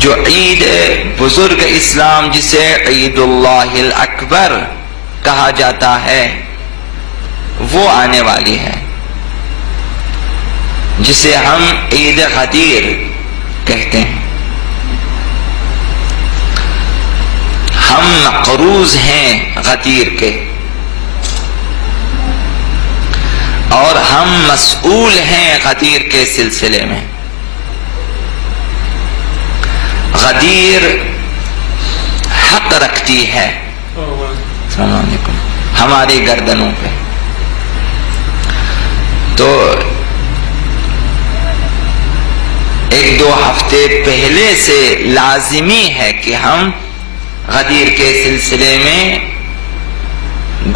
جو عید بزرگ اسلام جسے عید اللہ الاکبر کہا جاتا ہے وہ آنے والی ہے، جسے ہم عید غدیر کہتے ہیں۔ ہم مقروض ہیں غدیر کے، اور ہم مسئول ہیں غدیر کے سلسلے میں۔ غدیر حق رکھتی ہے السلام علیکم ہماری گردنوں پہ۔ تو ایک دو ہفتے پہلے سے لازمی ہے کہ ہم غدیر کے سلسلے میں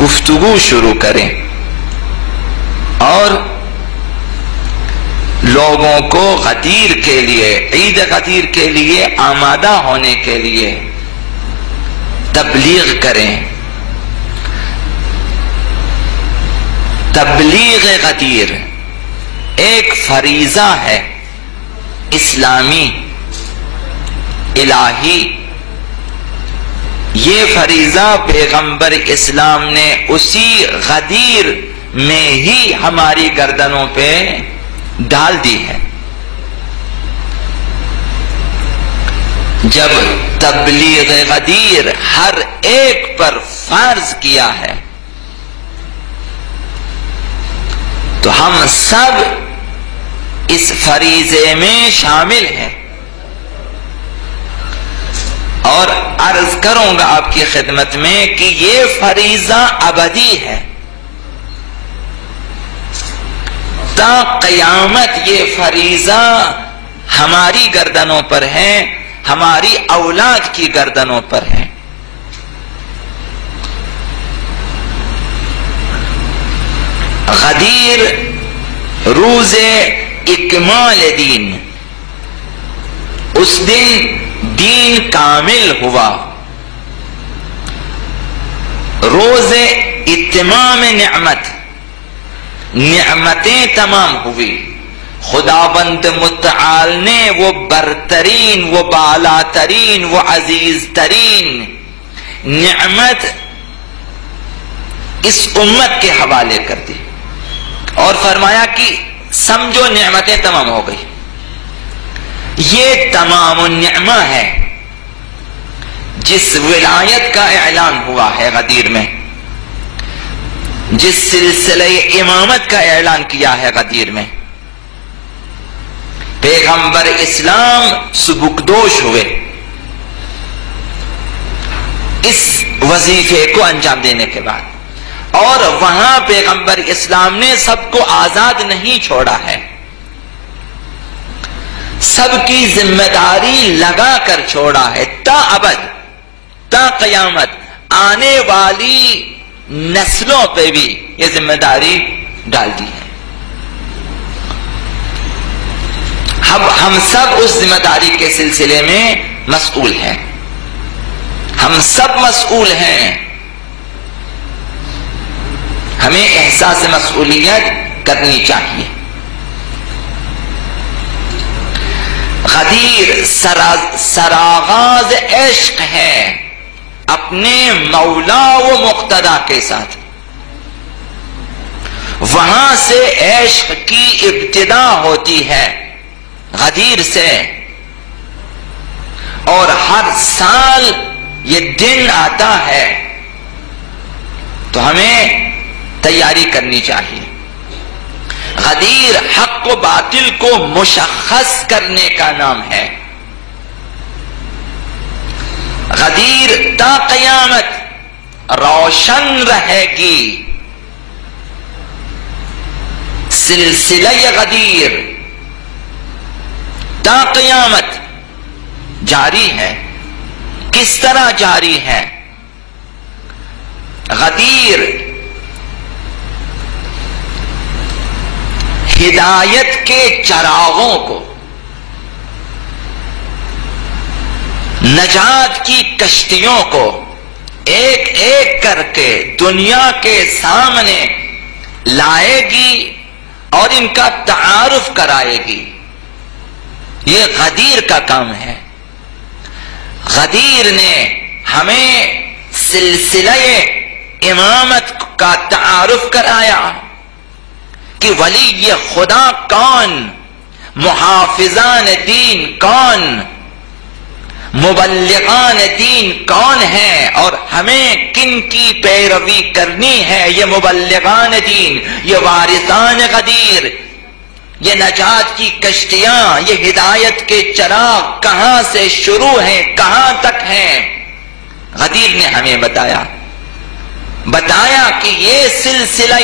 گفتگو شروع کریں اور لوگوں کو غدیر کے لیے، عید غدیر کے لیے آمادہ ہونے کے لیے تبلیغ کریں۔ تبلیغ غدیر ایک فریضہ ہے اسلامی الہی۔ یہ فریضہ پیغمبر اسلام نے اسی غدیر میں ہی ہماری گردنوں پہ ڈال دی ہے۔ جب تبلیغ غدیر ہر ایک پر فرض کیا ہے تو ہم سب اس فریضے میں شامل ہیں۔ اور عرض کروں گا آپ کی خدمت میں کہ یہ فریضہ ابدی ہے، تا قیامت یہ فریضہ ہماری گردنوں پر ہے، ہماری اولاد کی گردنوں پر ہے۔ غدیر روز اکمال دین، اس دن دین کامل ہوا، روز اتمام نعمت، نعمتیں تمام ہوئی۔ خداوند متعال نے وہ برترین، وہ بالا ترین، وہ عزیز ترین نعمت اس امت کے حوالے کر دی اور فرمایا کہ سمجھو نعمتیں تمام ہو گئی۔ یہ تمام النعمہ ہے جس ولایت کا اعلان ہوا ہے غدیر میں، جس سلسلہ امامت کا اعلان کیا ہے غدیر میں۔ پیغمبر اسلام سبکدوش ہوئے اس وظیفے کو انجام دینے کے بعد، اور وہاں پیغمبر اسلام نے سب کو آزاد نہیں چھوڑا ہے، سب کی ذمہ داری لگا کر چھوڑا ہے، تا ابد، تا قیامت آنے والی نسلوں پہ بھی یہ ذمہ داری ڈال دی ہے۔ ہم سب اس ذمہ داری کے سلسلے میں مسئول ہیں، ہم سب مسئول ہیں۔ ہمیں احساس مسئولیت کرنی چاہیے۔ غدیر سراغاز عشق ہے اپنے مولا و مقتدا کے ساتھ، وہاں سے عشق کی ابتدا ہوتی ہے غدیر سے، اور ہر سال یہ دن آتا ہے تو ہمیں تیاری کرنی چاہیے۔ غدیر حق و باطل کو مشخص کرنے کا نام ہے۔ غدیر تا قیامت روشن رہے گی، سلسلہ غدیر تا قیامت جاری ہے۔ کس طرح جاری ہے؟ غدیر ہدایت کے چراغوں کو، نجات کی کشتیوں کو ایک ایک کر کے دنیا کے سامنے لائے گی اور ان کا تعارف کرائے گی۔ یہ غدیر کا کام ہے۔ غدیر نے ہمیں سلسلہ امامت کا تعارف کرایا کہ ولی خدا کون، محافظان دین کون، مبلغان دین کون ہیں، اور ہمیں کن کی پیروی کرنی ہے۔ یہ مبلغان دین، یہ وارثان غدیر، یہ نجات کی کشتیاں، یہ ہدایت کے چراغ کہاں سے شروع ہیں، کہاں تک ہیں، غدیر نے ہمیں بتایا کہ یہ سلسلہ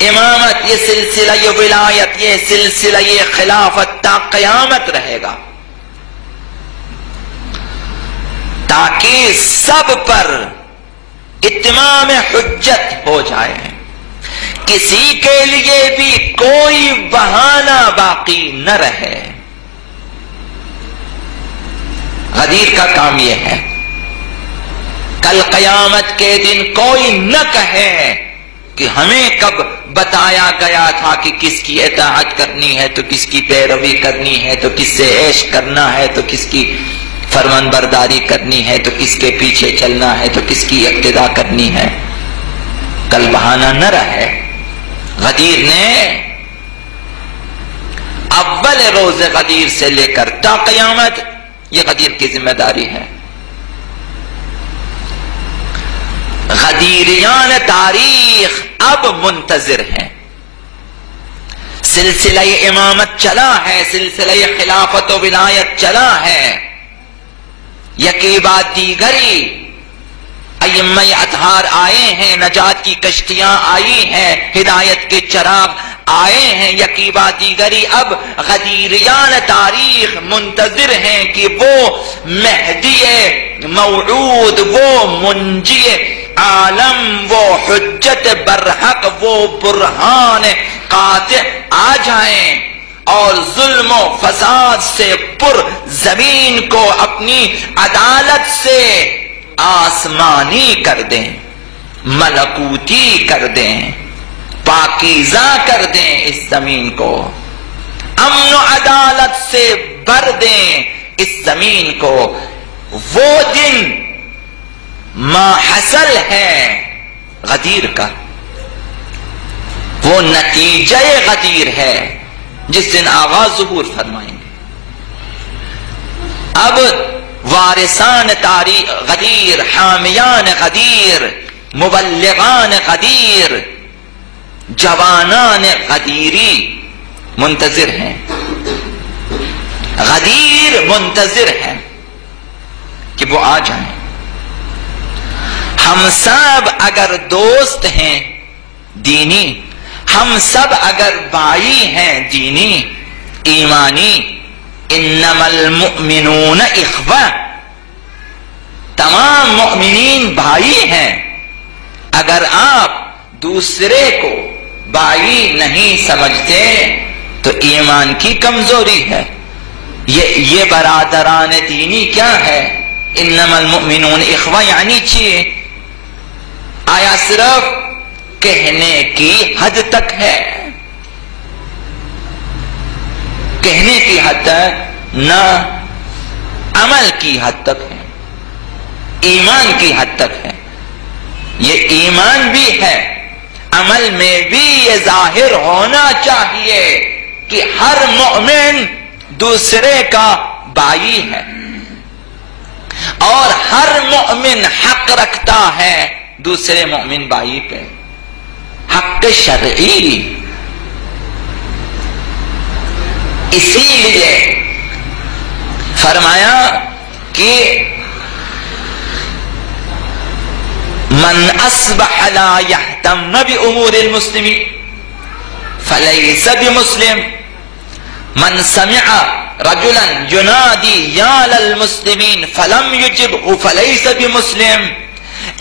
امامت، یہ سلسلہ ولایت، یہ سلسلہ خلافت تا قیامت رہے گا، تاکہ سب پر اتمام حجت ہو جائے، کسی کے لیے بھی کوئی بہانہ باقی نہ رہے۔ غدیر کا کام یہ ہے، کل قیامت کے دن کوئی نہ کہے کہ ہمیں کب بتایا گیا تھا کہ کس کی اطاعت کرنی ہے تو کس کی پیروی کرنی ہے، تو کس سے عیش کرنا ہے تو کس کی فرمان برداری کرنی ہے، تو کس کے پیچھے چلنا ہے تو کس کی اقتداء کرنی ہے۔ کل بہانہ نہ رہے۔ غدیر نے اول روز غدیر سے لے کر تا قیامت یہ غدیر کی ذمہ داری ہے۔ غدیریان تاریخ اب منتظر ہیں، سلسلہ امامت چلا ہے، سلسلہ خلافت و ولایت چلا ہے، یکی بعد دیگری ائمہ اطہار آئے ہیں، نجات کی کشتیاں آئی ہیں، ہدایت کے چراغ آئے ہیں، یکی بعد دیگری اب غدیریان تاریخ منتظر ہیں کہ وہ مہدی موعود، وہ منجی عالم، وہ حجت برحق، وہ برہان قاطع آ جائیں اور ظلم و فساد سے پر زمین کو اپنی عدالت سے آسمانی کر دیں، ملکوتی کر دیں، پاکیزہ کر دیں، اس زمین کو امن و عدالت سے بھر دیں اس زمین کو۔ وہ دن ما حصل ہے غدیر کا، وہ نتیجہ غدیر ہے جس دن آغاز ظہور فرمائیں گے۔ اب وارثان تاریخ غدیر، حامیان غدیر، مبلغان غدیر، جوانان غدیری منتظر ہیں، غدیر منتظر ہیں کہ وہ آ جائیں۔ ہم سب اگر دوست ہیں دینی، ہم سب اگر بھائی ہیں دینی ایمانی، انما المؤمنون اخوہ، تمام مؤمنین بھائی ہیں۔ اگر آپ دوسرے کو بھائی نہیں سمجھتے تو ایمان کی کمزوری ہے۔ یہ برادران دینی کیا ہے؟ انما المؤمنون اخوہ یعنی چیئے؟ آیا صرف کہنے کی حد تک ہے؟ کہنے کی حد تک نہ، عمل کی حد تک ہے، ایمان کی حد تک ہے۔ یہ ایمان بھی ہے، عمل میں بھی یہ ظاہر ہونا چاہیے کہ ہر مومن دوسرے کا بھائی ہے اور ہر مومن حق رکھتا ہے دوسرے مومن بھائی پہ، حق شرعی۔ اسی لیے فرمایا کہ من اصبح لا يهتم بامور المسلمين فليس بمسلم، من سمع رجلا ينادي يا للمسلمين فلم يجبه فليس بمسلم۔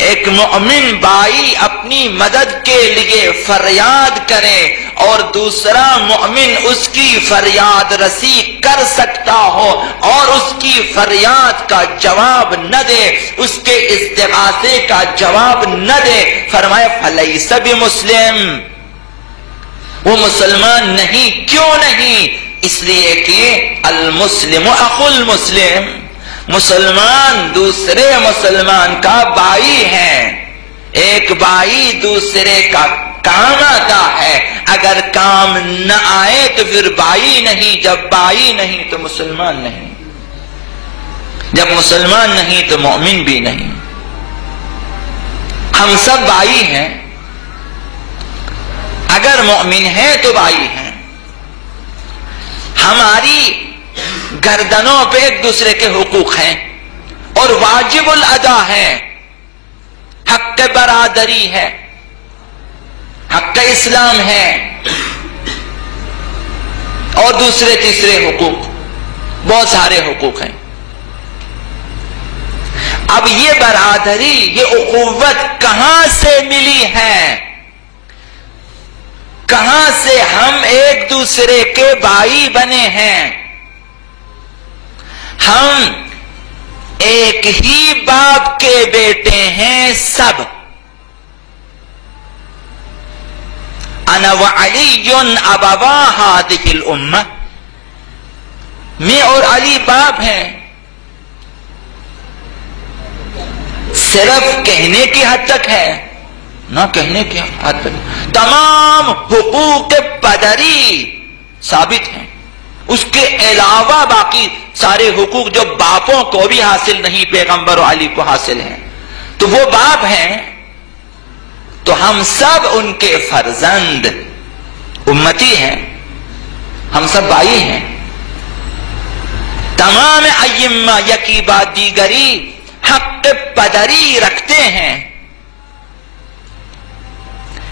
ایک مومن بھائی اپنی مدد کے لیے فریاد کرے اور دوسرا مومن اس کی فریاد رسی کر سکتا ہو اور اس کی فریاد کا جواب نہ دے، اس کے استغاثے کا جواب نہ دے، فرمایا فلیس بمسلم، وہ مسلمان نہیں۔ کیوں نہیں؟ اس لیے کہ المسلم اخو المسلم، مسلمان دوسرے مسلمان کا بھائی ہے، ایک بھائی دوسرے کا کام آتا ہے، اگر کام نہ آئے تو پھر بھائی نہیں، جب بھائی نہیں تو مسلمان نہیں، جب مسلمان نہیں تو مومن بھی نہیں۔ ہم سب بھائی ہیں، اگر مومن ہیں تو بھائی ہیں۔ ہماری گردنوں پہ ایک دوسرے کے حقوق ہیں اور واجب الادا ہے، حق برادری ہے، حق اسلام ہے، اور دوسرے تیسرے حقوق، بہت سارے حقوق ہیں۔ اب یہ برادری، یہ اخوت کہاں سے ملی ہے؟ کہاں سے ہم ایک دوسرے کے بھائی بنے ہیں؟ ہم ایک ہی باپ کے بیٹے ہیں سب۔ انا وعلی ابوا هذه الامہ، میں اور علی باپ ہیں۔ صرف کہنے کی حد تک ہے، نہ کہنے کی حد تک، تمام حقوق پدری ثابت ہیں۔ اس کے علاوہ باقی سارے حقوق جو باپوں کو بھی حاصل نہیں، پیغمبر و علی کو حاصل ہیں، تو وہ باپ ہیں، تو ہم سب ان کے فرزند امتی ہیں، ہم سب بھائی ہیں۔ تمام ائمہ یکی بعد دیگری حق پدری رکھتے ہیں۔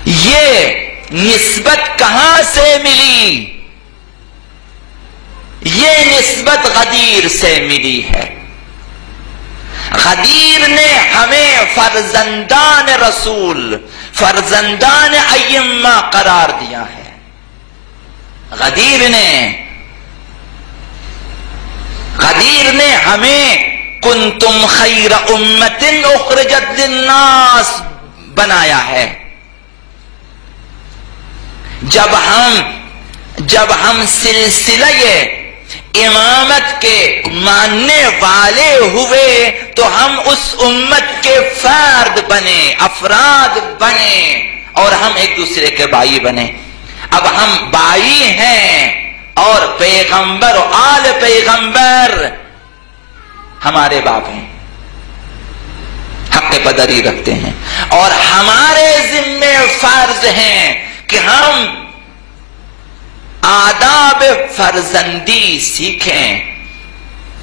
یہ نسبت کہاں سے ملی؟ یہ نسبت غدیر سے ملی ہے۔ غدیر نے ہمیں فرزندان رسول، فرزندان ائمہ قرار دیا ہے۔ غدیر نے ہمیں کنتم خیر امت اخرجت للناس بنایا ہے۔ جب ہم سلسلہ امامت کے ماننے والے ہوئے تو ہم اس امت کے فرد بنے، افراد بنے، اور ہم ایک دوسرے کے بھائی بنے۔ اب ہم بھائی ہیں اور پیغمبر و آل پیغمبر ہمارے باپ ہیں، حق پدری رکھتے ہیں، اور ہمارے ذمے فرض ہیں کہ ہم آداب فرزندی سیکھیں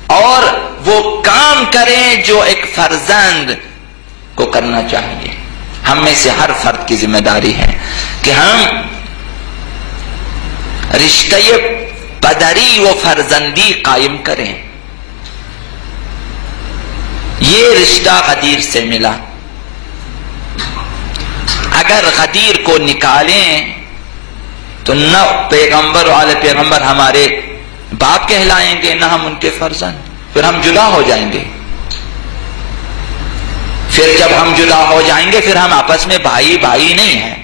اور وہ کام کریں جو ایک فرزند کو کرنا چاہیے۔ ہم میں سے ہر فرد کی ذمہ داری ہے کہ ہم رشتہ پدری و فرزندی قائم کریں۔ یہ رشتہ غدیر سے ملا۔ اگر غدیر کو نکالیں تو نہ پیغمبر و آل پیغمبر ہمارے باپ کہلائیں گے، نہ ہم ان کے فرزند، پھر ہم جدا ہو جائیں گے۔ پھر جب ہم جدا ہو جائیں گے پھر ہم آپس میں بھائی نہیں ہیں،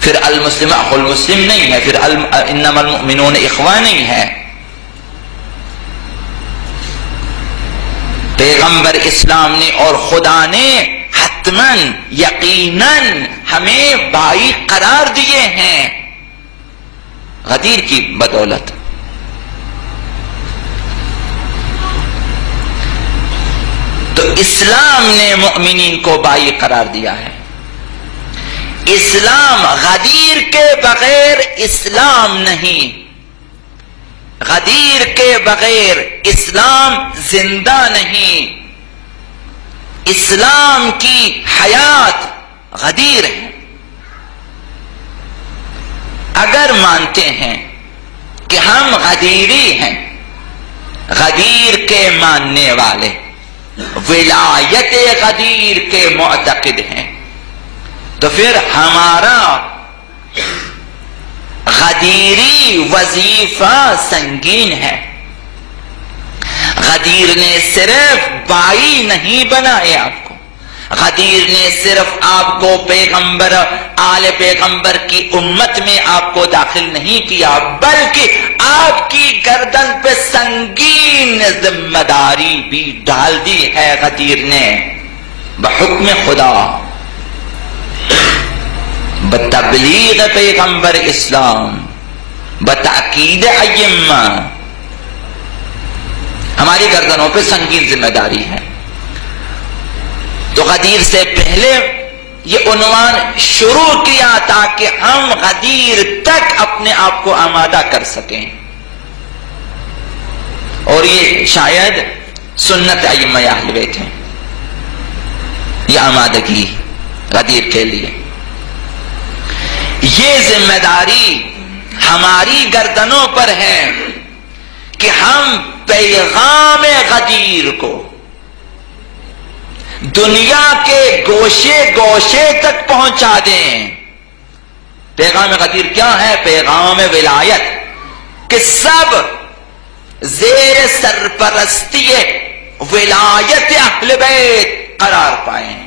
پھر المسلم اخو المسلم نہیں ہے، پھر انما المؤمنون اخوہ نہیں ہے۔ پیغمبر اسلام نے اور خدا نے حتماً یقیناً ہمیں بھائی قرار دیے ہیں غدیر کی بدولت۔ تو اسلام نے مؤمنین کو بھائی قرار دیا ہے۔ اسلام غدیر کے بغیر اسلام نہیں، غدیر کے بغیر اسلام زندہ نہیں۔ اسلام کی حیات غدیر ہے۔ اگر مانتے ہیں کہ ہم غدیری ہیں، غدیر کے ماننے والے، ولایت غدیر کے معتقد ہیں، تو پھر ہمارا غدیری وظیفہ سنگین ہے۔ غدیر نے صرف بھائی نہیں بنائے آپ کو، غدیر نے صرف آپ کو پیغمبر آل پیغمبر کی امت میں آپ کو داخل نہیں کیا، بلکہ آپ کی گردن پہ سنگین ذمہ داری بھی ڈال دی ہے غدیر نے بحکم خدا، بتبلیغ پیغمبر اسلام، بتاکید ائمہ، ہماری گردنوں پہ سنگین ذمہ داری ہے۔ تو غدیر سے پہلے یہ عنوان شروع کیا تاکہ ہم غدیر تک اپنے آپ کو آمادہ کر سکیں، اور یہ شاید سنت ائمہ اہل بیت ہے، یہ آمادگی غدیر کے لیے۔ یہ ذمہ داری ہماری گردنوں پر ہے کہ ہم پیغام غدیر کو دنیا کے گوشے گوشے تک پہنچا دیں۔ پیغام غدیر کیا ہے؟ پیغام ولایت، کہ سب زیر سرپرستی ولایت اہل بیت قرار پائیں،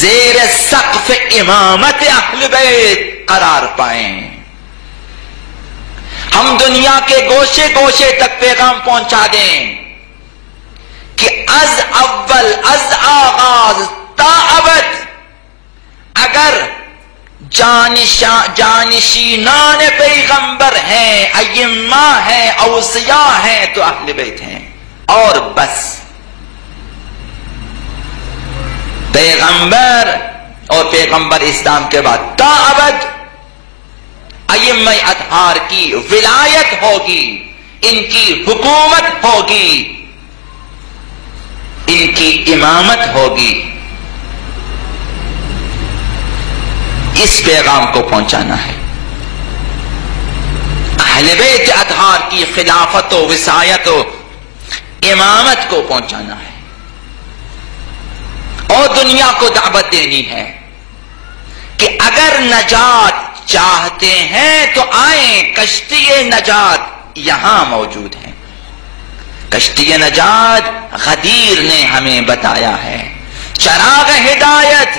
زیر سقف امامت اہل بیت قرار پائیں۔ ہم دنیا کے گوشے گوشے تک پیغام پہنچا دیں کہ از اول از آغاز تا ابد اگر جانشینان پیغمبر ہیں، ائمہ ہیں، اوصیاء ہیں تو اہل بیت ہیں، اور بس۔ پیغمبر اور پیغمبر اسلام کے بعد تا ابد ائمہ اطہار کی ولایت ہوگی، ان کی حکومت ہوگی، ان کی امامت ہوگی۔ اس پیغام کو پہنچانا ہے، اہل بیت اطہار کی خلافت و وصایت و امامت کو پہنچانا ہے، اور دنیا کو دعوت دینی ہے کہ اگر نجات چاہتے ہیں تو آئیں، کشتی نجات یہاں موجود ہے۔ کشتی نجات غدیر نے ہمیں بتایا ہے، چراغ ہدایت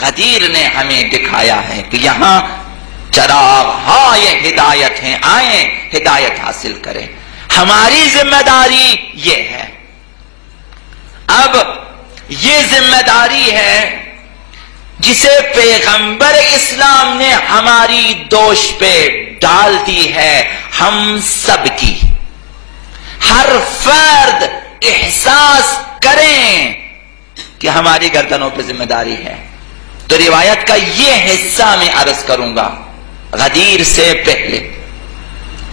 غدیر نے ہمیں دکھایا ہے کہ یہاں چراغ ہائے ہدایت ہیں، آئیں ہدایت حاصل کریں۔ ہماری ذمہ داری یہ ہے۔ اب یہ ذمہ داری ہے جسے پیغمبر اسلام نے ہماری دوش پہ ڈال دی ہے، ہم سب کی۔ ہر فرد احساس کریں کہ ہماری گردنوں پہ ذمہ داری ہے۔ تو روایت کا یہ حصہ میں عرض کروں گا غدیر سے پہلے،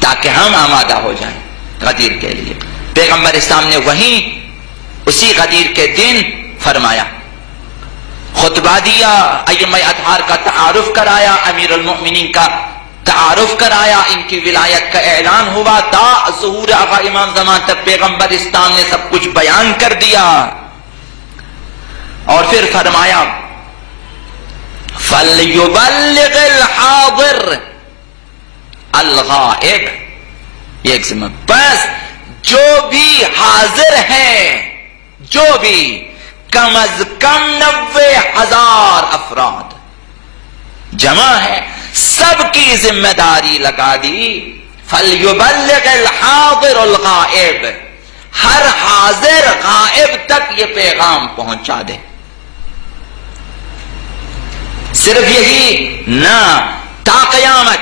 تاکہ ہم آمادہ ہو جائیں غدیر کے لیے۔ پیغمبر اسلام نے وہیں اسی غدیر کے دن فرمایا، خطبہ دیا، ائمہ اطہار کا تعارف کرایا، امیر المؤمنین کا تعارف کرایا، ان کی ولایت کا اعلان ہوا، تا ظہور آقا امام زمان تک پیغمبر اسلام نے سب کچھ بیان کر دیا، اور پھر فرمایا فَلْيُبَلِّغِ الْحَاضِرِ الْغَائِبِ، یہ ایک ذمہ، بس جو بھی حاضر ہیں، جو بھی کم از کم 90,000 افراد جمع ہے، سب کی ذمہ داری لگا دی۔ فَلْيُبَلِّغِ الْحَاضِرُ الْغَائِبِ، ہر حاضر غائب تک یہ پیغام پہنچا دے۔ صرف یہی نہ، تا قیامت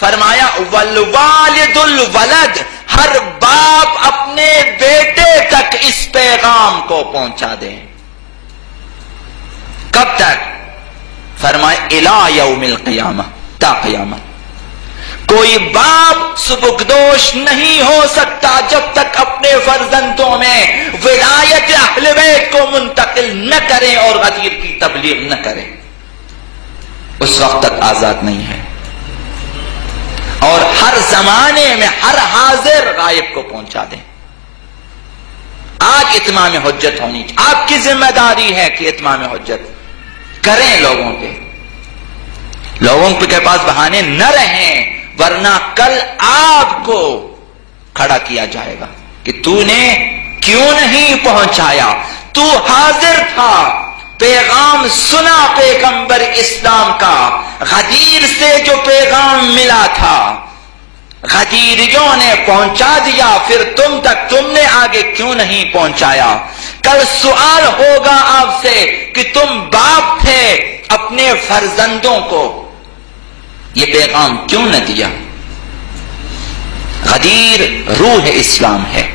فرمایا وَالْوَالِدُ الْوَلَدِ، ہر باپ اپنے بیٹے تک اس پیغام کو پہنچا دے۔ کب تک؟ فرمائے الی یوم القیامہ، تا قیامت۔ کوئی باپ سبکدوش نہیں ہو سکتا جب تک اپنے فرزندوں میں ولایت اہل بیت کو منتقل نہ کریں اور غدیر کی تبلیغ نہ کریں، اس وقت تک آزاد نہیں ہے۔ اور ہر زمانے میں ہر حاضر غائب کو پہنچا دیں۔ آج اتمام حجت ہونی چاہیے، آپ کی ذمہ داری ہے کہ اتمام حجت کریں لوگوں کے، لوگوں کے پاس بہانے نہ رہیں، ورنہ کل آپ کو کھڑا کیا جائے گا کہ تو نے کیوں نہیں پہنچایا؟ تو حاضر تھا، پیغام سنا پیغمبر اسلام کا، غدیر سے جو پیغام ملا تھا غدیریوں نے پہنچا دیا، پھر تم نے آگے کیوں نہیں پہنچایا؟ کل سوال ہوگا آپ سے کہ تم باپ تھے، اپنے فرزندوں کو یہ پیغام کیوں نہ دیا؟ غدیر روح اسلام ہے،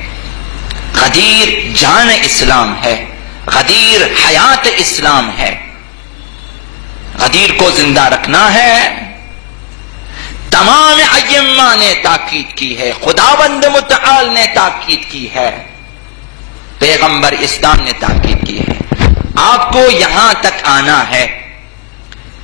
غدیر جان اسلام ہے، غدیر حیات اسلام ہے۔ غدیر کو زندہ رکھنا ہے۔ تمام ائمہ نے تاکید کی ہے، خداوند متعال نے تاکید کی ہے، پیغمبر اسلام نے تاکید کی ہے۔ آپ کو یہاں تک آنا ہے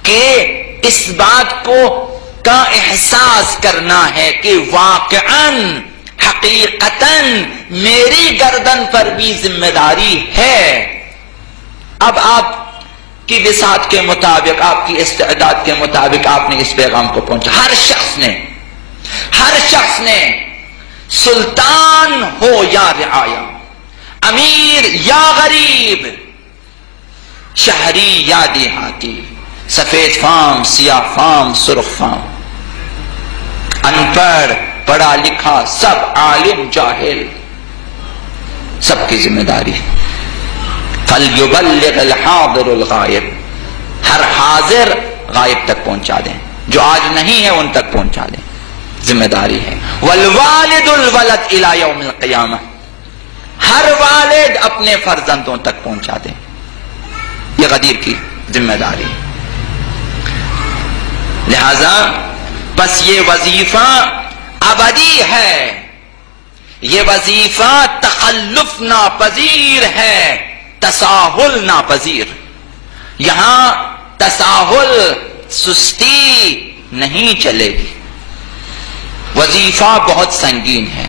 کہ اس بات کو کا احساس کرنا ہے کہ واقعاً حقیقتاً میری گردن پر بھی ذمہ داری ہے۔ اب آپ کی وسعت کے مطابق، آپ کی استعداد کے مطابق آپ نے اس پیغام کو پہنچا۔ ہر شخص نے سلطان ہو یا رعایا، امیر یا غریب، شہری یا دیہاتی، سفید فام، سیاہ فام، سرخ فام، ان پڑھ، پڑھا لکھا، سب عالم جاہل، سب کی ذمہ داری ہے۔ فَلْيُبَلِّغِ الْحَاضِرُ الْغَائِبِ، ہر حاضر غائب تک پہنچا دیں، جو آج نہیں ہے ان تک پہنچا دیں، ذمہ داری ہے۔ وَالْوَالِدُ الْوَلَدْ إِلَى يَوْمِ الْقِيَامَةِ، ہر والد اپنے فرزندوں تک پہنچا دیں، یہ غدیر کی ذمہ داری ہے۔ لہذا بس یہ وظیفہ ابدی ہے، یہ وظیفہ تخلف ناپذیر ہے، تساہل ناپذیر۔ یہاں تساہل، سستی نہیں چلے گی، وظیفہ بہت سنگین ہے۔